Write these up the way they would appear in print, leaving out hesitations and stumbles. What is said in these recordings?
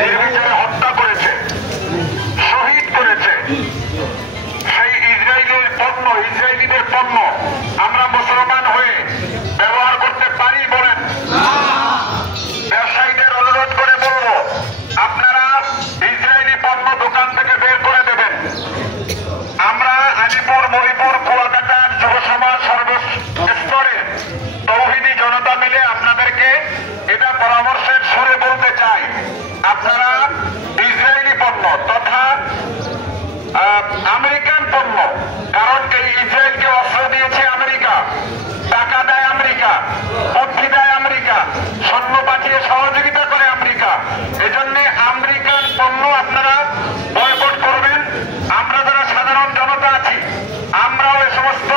নির্বিচারে হত্যা করেছে, শহীদ করেছে, সেই ইসরায়েলের পণ্য, ইসরায়েলিদের পণ্য আমরা মুসলমান হয়ে ব্যবহার করতে পারি বলেন? ব্যবসায়ীদের অনুরোধ করে বলবো, আপনারা ইসরায়েলি পণ্য দোকান থেকে বের করে দেবেন। আমরা আলিপুর, মহিপুর, কুয়াকাটার যুব সমাজ সর্বস্তরের তৌহিদি জনতা মিলে আপনাদেরকে এটা পরামর্শের সুরে বলতে চাই, আপনারা ইসরায়েলি পণ্য তথা আমেরিকান পণ্য, কারণ এই ইসরায়েলকে অস্ত্র দিয়েছে আমেরিকা, টাকা দেয় আমেরিকা, বুদ্ধি দেয় আমেরিকা, সৈন্য পাঠিয়ে সহযোগিতা করে আমেরিকা। এজন্য আমেরিকান পণ্য আপনারা বয়কট করবেন। আমরা যারা সাধারণ জনতা আছি আমরাও এ সমস্ত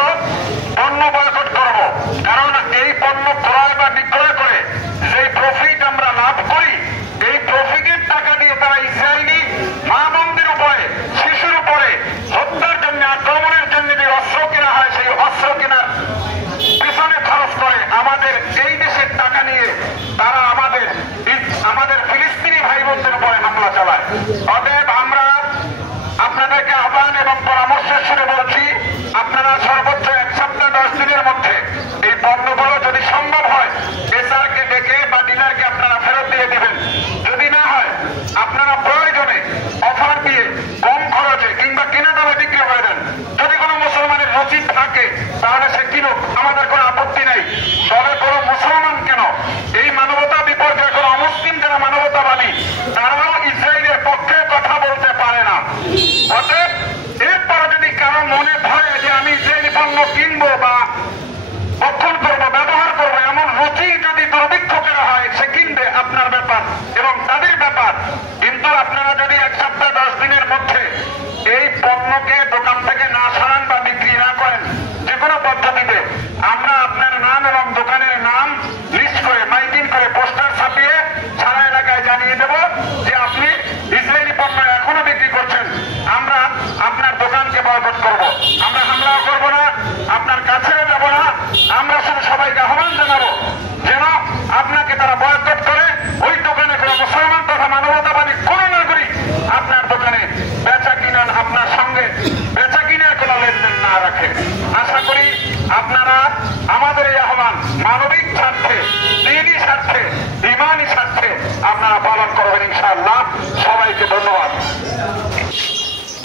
পণ্য বয়কট করব, কারণ এই পণ্য ক্রয় বা বিক্রয় করে যে প্রফিট আমরা লাভ করি, এই প্রফিটের টাকা দিয়ে তারা ইসরায়েলি মা বোনদের উপরে, শিশুর উপরে হত্যার জন্য, আক্রমণের জন্য যে অস্ত্র কেনা হয়, সেই অস্ত্র কেনার পিছনে খরচ করে আমাদের এই দেশের টাকা নিয়ে তারা আমাদের ফিলিস্তিনি ভাই বোনদের উপরে হামলা চালায়। অতএব আমরা আপনাদেরকে আহ্বান এবং পরামর্শের সুরে বলছি, আপনারা সর্বোচ্চ 1 সপ্তাহ 10 দিনের মধ্যে এই পণ্যগুলো যদি সম্ভব হয় এসআরকে ডেকে বা ডিলারকে আপনারা ফেরত দিয়ে দিবেন। যদি না হয় আপনারা প্রয়োজনে অফার দিয়ে কম খরচে কিংবা কেনা দামে বিক্রি করে দেন। যদি কোনো মুসলমানের রসিদ থাকে তাহলে সে কিনুক, আমাদের কোনো আপত্তি নেই। তবে কোনো মুসলমান কেন, এই মানবতা বিপর্যয় কোনো অমুসলিম যারা মানবতাবাদী তারাও ইসরায়েলের পক্ষে কথা বলতে পারে না। অতএব এরপরে যদি কারো মনে ধরে যে আমি ইসরায়েলি পণ্য কিনবো বা ভক্ষণ করবো, ব্যবহার করবো, এমন রুচি যদি দুর্ভিক্ষ করা হয়, সে কিনবে, আপনার ব্যাপার এবং তাদের ব্যাপার। কিন্তু আপনারা যদি 1 সপ্তাহ 10 দিনের মধ্যে এই পণ্যকে দোকান থেকে না সরান বা বিক্রি না করেন, যে কোনো পদ্ধতিতে আমরা আপনার নাম এবং দোকানের নাম লিস্ট করে, মাইকিং করে, পোস্টার ছাপিয়ে সারা এলাকায় জানিয়ে দেব যে আপনি ইসরায়েলি পণ্য এখনো বিক্রি করছেন, আমরা আপনার দোকানকে বয়কট করব। আমরা হামলাও করব না, আপনার কাছেও যাব না, আমরা শুধু সবাইকে আহ্বান জানাবো যেন আপনাকে তারা বয়কট করে ওই দোকানে কোনো মুসলমান তথা মানবতাবাদী কোন নাগরিক আপনার দোকানে বেচা কিনান, আপনার সঙ্গে বেচা কিনার কোনো লেনদেন না রাখে। আশা করি আপনারা আমাদের এই আহ্বান মানবিক স্বার্থে, দিনী স্বার্থে, ইমানি স্বার্থে আপনারা পালন করবেন ইনশাআল্লাহ। সবাইকে ধন্যবাদ।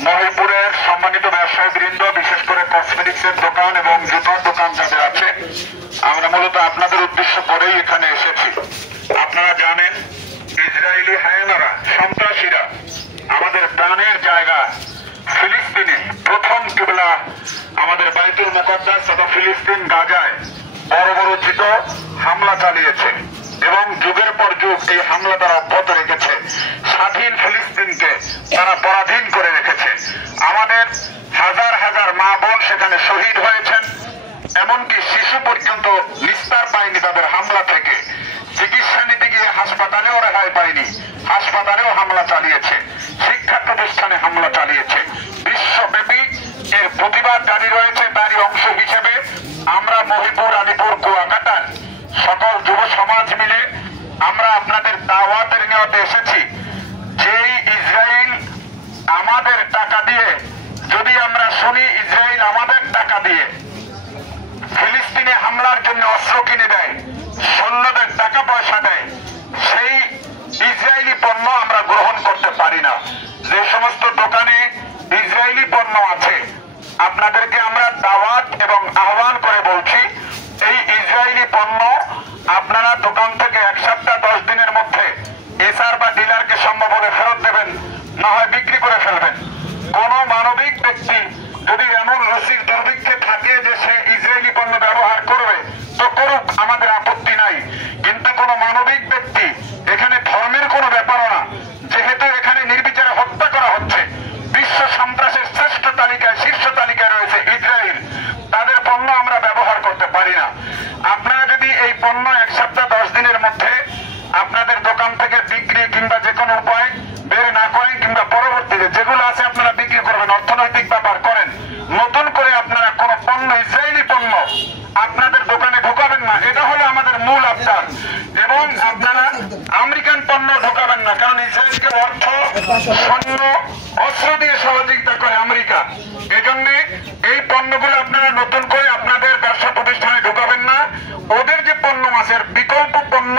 মহিপুরের সম্মানিত ব্যবসায়ীবৃন্দ, বিশেষ করে কসমেটিক্সের দোকান এবং জুতোর দোকান যাদের আছে, আমরা মূলত আপনাদের উদ্দেশ্য করেই এখানে এসেছি। আপনারা জানেন ইসরায়েলি হায়নারা, সন্ত্রাসীরা আমাদের প্রাণের জায়গা ফিলিস্তিনে প্রথম কিবলা আমাদের বাইতুল মুকাদ্দাস তথা ফিলিস্তিন গাজায় বর্বরোচিত হামলা চালিয়েছে এবং যুগের পর যুগ এই হামলা তারা অব্যাহত রেখেছে। স্বাধীন ফিলিস্তিনকে তারা পরাধীন করে রেখেছে। আমাদের হাজার হাজার মা বোন সেখানে শহীদ হয়েছেন, এমনকি শিশু পর্যন্ত নিস্তার পায়নি তাদের হামলা থেকে। চিকিৎসা নিতে গিয়ে হাসপাতালেও রেহাই পায়নি, হাসপাতালেও হামলা চালিয়েছে, শিক্ষা প্রতিষ্ঠানে হামলা চালিয়েছে। বিশ্বব্যাপী এর প্রতিবাদ জারি রয়েছে। তারই অংশ হিসেবে আমরা মহিপুর, আলিপুর, কুয়াকাটার সকল যুব সমাজ মিলে আমরা আপনাদের দাওয়াতের নিয়তে এসেছি। যেই ইসরায়েল আমাদের টাকা দিয়ে, যদি আমরা শুনি ইসরায়েল আমাদের টাকা দিয়ে ফিলিস্তিনে হামলার জন্য অস্ত্র কিনে দেয়, সৈন্যদের টাকা পয়সা দেয়, সেই ইসরায়েলি পণ্য আমরা গ্রহণ করতে পারি না। যে সমস্ত দোকানে ইসরায়েলি পণ্য আছে আপনাদেরকে আমরা দাওয়াত এবং আহ্বান করে বলছি, এই ইসরায়েলি পণ্য আপনারা দোকান থেকে 1 সপ্তাহ 10 দিনের মধ্যে এসআর বা ডিলারকে সম্ভব হলে ফেরত দেবেন, না হয় বিক্রি করে ফেলবেন। কোন মানবিক ব্যক্তি যদি এমন রসিক দুর্ভিক্ষে থাকে যে সে ইসরায়েলি পণ্য ব্যবহার করবে, তো করুক, আমাদের আপত্তি নাই। কিন্তু কোন মানবিক ব্যক্তি, এখানে ধর্মের কোনো ব্যাপারও না, যেহেতু এখানে নির্বিচারে হত্যা করা হচ্ছে, বিশ্ব সন্ত্রাসের শ্রেষ্ঠ তালিকায়, শীর্ষ তালিকায় রয়েছে ইসরায়েল, তাদের পণ্য আমরা ব্যবহার করতে পারি না। আপনারা যদি এই পণ্য 1 সপ্তাহ 10 দিনের মধ্যে আপনাদের দোকান থেকে বিক্রি কিংবা যে কোনো উপায় বের না করেন, কিংবা পরবর্তীতে যেগুলো আছে আপনারা বিক্রি করবেন, অর্থনৈতিক ব্যাপার করেন, নতুন করে আপনারা কোনো পণ্য, ইসরায়েলি পণ্য আপনাদের দোকানে ঢোকাবেন না, এটা হলো আমাদের মূল আবদার। এবং আপনারা আমেরিকান পণ্য ঢোকাবেন না, না, কারণ ইসরায়েলকে অর্থ, সৈন্য, অস্ত্র দিয়ে সহযোগিতা করে আমেরিকা। এজন্য এই পণ্যগুলো আপনারা নতুন করে আপনাদের ব্যবসা প্রতিষ্ঠানে ঢুকাবেন না। ওদের যে পণ্য আছে বিকল্প পণ্য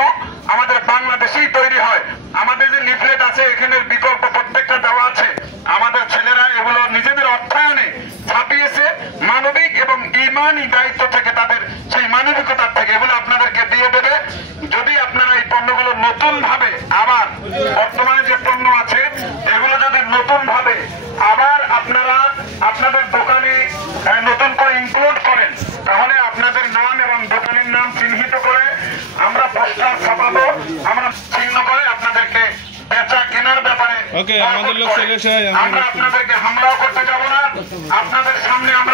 আমাদের বাংলাদেশেই তৈরি হয়। আমাদের যে লিফলেট আছে এখানের বিকল্প প্রত্যেকটা দেওয়া আছে। আমাদের ছেলেরা এগুলো নিজেদের অর্থায়নে ছাপিয়েছে, মানবিক এবং ইমানি দায়িত্ব থেকে, তাদের সেই মানবিকতার থেকে এগুলো আপনাদেরকে দিয়ে দেবে। যদি আপনারা এই পণ্যগুলো নতুন ভাবে আবার বর্তমানে যে পণ্য আছে এগুলো যদি নতুন ভাবে আবার আপনারা আপনাদের দোকানে নতুন করে ইনক্লুড করেন, তাহলে আপনাদের নাম এবং দোকানের নাম চিহ্নিত করে আমরা পোস্টার ছাপাবো, আমরা চিহ্ন করে আপনাদেরকে বেচা কেনার ব্যাপারে আমরা আপনাদেরকে হামলাও করতে যাব না। আপনাদের সামনে আমরা